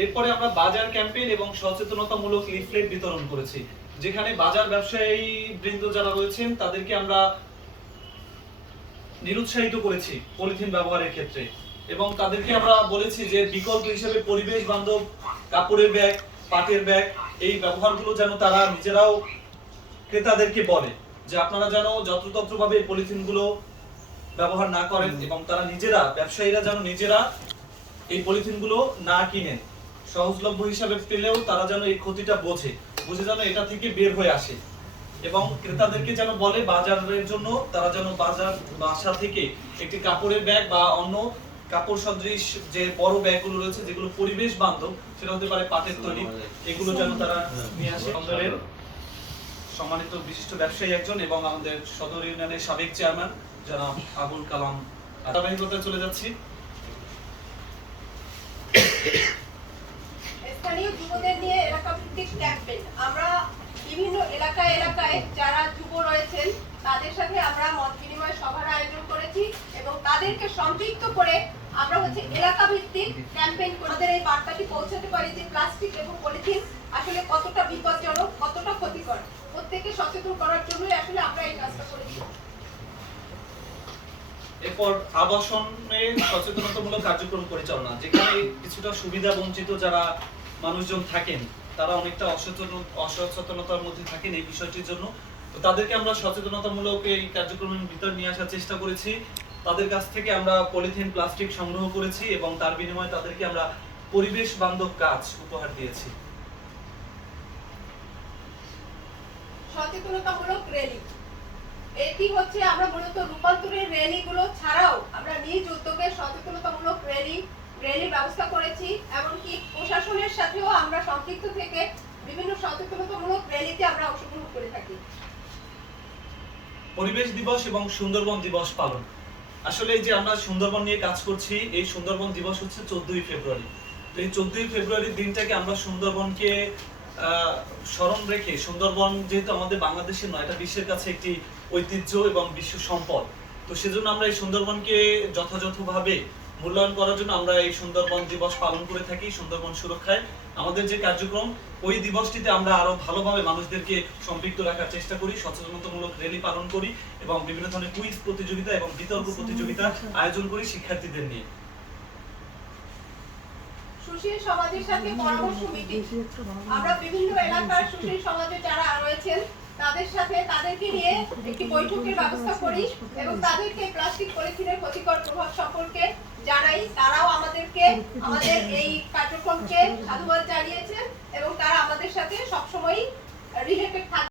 এরপরে আমরা বাজার ক্যাম্পেইন এবং সচেতনতামূলক লিফলেট বিতরণ করেছি, যেখানে বাজার ব্যবসায়ী বৃন্দ যারা রয়েছেন, তাদেরকে আমরা নিরুৎসাহিত করেছি পলিথিন ব্যবহারের ক্ষেত্রে। এবং তাদেরকে আমরা বলেছি যে বিকল্প হিসেবে পরিবেশ বান্ধব, কাপড়ের ব্যাগ, পাটের ব্যাগ, এই ব্যবহারগুলো যেন তারা নিজেরাও ক্রেতাদেরকে বলে, যে আপনারা যেন যত্রতত্র ভাবে এই পলিথিনগুলো ব্যবহার না করেন এবং তারা নিজেরা, ব্যবসায়ীরা যেন নিজেরা এই পলিথিনগুলো না কিনেন। সহজলভ্য হিসাবে পেলেও তারা যেন এই ক্ষতিটা বোঝে, বুঝে যেন এটা থেকে বের হয়ে আসে। এবং ক্রেতাদেরকে যেন বলে বাজারের জন্য তারা যেন বাজার বাসা থেকে একটি কাপড়ের ব্যাগ বা অন্য কাপড় সদৃশ যে বড় ব্যাগগুলো রয়েছে, যেগুলো পরিবেশ বান্ধব, সেটা হতে পারে পাটের তৈরি, এগুলো যেন তারা নিয়ে আসে। আমাদের সম্মানিত বিশিষ্ট ব্যবসায়ী একজন এবং আমাদের সদর ইউনিয়নের সাবেক চেয়ারম্যান, জনাব আবুল কালাম। ধারাবাহিকতায় চলে যাচ্ছি স্থানীয় যুবদের নিয়ে এলাকা ভিত্তিক ক্যাম্পেইন আমরা বিভিন্ন এলাকায় এলাকায় যারা যুব রয়েছেন, তাদের সাথে আমরা মত বিনিময় সভার আয়োজন করেছি এবং তাদেরকে সম্পৃক্ত করে আমরা হচ্ছে এলাকা ভিত্তিক ক্যাম্পেইন আমাদের এই বার্তাটি পৌঁছাতে পারি যে প্লাস্টিক এবং পলিথিন আসলে কতটা বিপজ্জনক, কতটা ক্ষতিকর। প্রত্যেককে সচেতন করার জন্যই আসলে আমরা এই কাজটা করেছি এরপর আবাসনে সচেতনতামূলক কার্যক্রম পরিচালনা, যেখানে কিছুটা সুবিধা বঞ্চিত যারা মানুষজন থাকেন তারা অনেকটা অসচেতন অসচেতনতার মধ্যে থাকেন এই বিষয়টির জন্য। তো তাদেরকে আমরা সচেতনতামূলক এই কার্যক্রমের ভিতর নিয়ে আসার চেষ্টা করেছি। তাদের কাছ থেকে আমরা পলিথিন, প্লাস্টিক সংগ্রহ করেছি এবং তার বিনিময়ে তাদেরকে আমরা পরিবেশ বান্ধব কাজ উপহার দিয়েছি। সচেতনতামূলক র্যালি এটি হচ্ছে আমরা মূলত রূপান্তরের র্যালিগুলো ছাড়াও আমরা নিজ উদ্যোগে সচেতনতামূলক র্যালি র্যালির ব্যবস্থা করেছি। এমনকি প্রশাসনের সাথেও আমরা সম্পৃক্ত থেকে বিভিন্ন সচেতনতামূলক র্যালিতে আমরা অংশগ্রহণ করে থাকি। পরিবেশ দিবস এবং সুন্দরবন দিবস পালন। আসলে যে আমরা সুন্দরবন নিয়ে কাজ করছি, এই সুন্দরবন দিবস হচ্ছে চোদ্দই ফেব্রুয়ারি। তো এই চোদ্দই ফেব্রুয়ারির দিনটাকে আমরা সুন্দরবনকে স্মরণ রেখে, সুন্দরবন যেহেতু আমাদের বাংলাদেশের নয় এটা বিশ্বের কাছে একটি ঐতিহ্য এবং বিশ্ব সম্পদ, তো সেজন্য আমরা এই সুন্দরবনকে যথাযথভাবে মূল্যায়ন করার জন্য আমরা এই সুন্দরবন দিবস পালন করে থাকি, সুন্দরবন সুরক্ষায়। আমাদের যে কার্যক্রম, ওই দিবসটিতে আমরা আরও ভালোভাবে মানুষদেরকে সম্পৃক্ত রাখার চেষ্টা করি, সচেতনতামূলক র্যালি পালন করি এবং বিভিন্ন ধরনের কুইজ প্রতিযোগিতা এবং বিতর্ক প্রতিযোগিতা আয়োজন করি শিক্ষার্থীদের নিয়ে। সুশীল সমাজের সাথে পরামর্শ মিটিং। আমরা বিভিন্ন এলাকার সুশীল সমাজে যারা রয়েছেন তাদের সাথে তাদেরকে নিয়ে একটি বৈঠকের ব্যবস্থা করি এবং তাদেরকে প্লাস্টিক পলিথিনের ক্ষতিকর প্রভাব সম্পর্কে জানাই। তারাও আমাদেরকে, আমাদের এই কার্যক্রমকে সাধুবাদ জানিয়েছেন এবং তারা আমাদের সাথে সবসময়ই রিলেটেড থাকে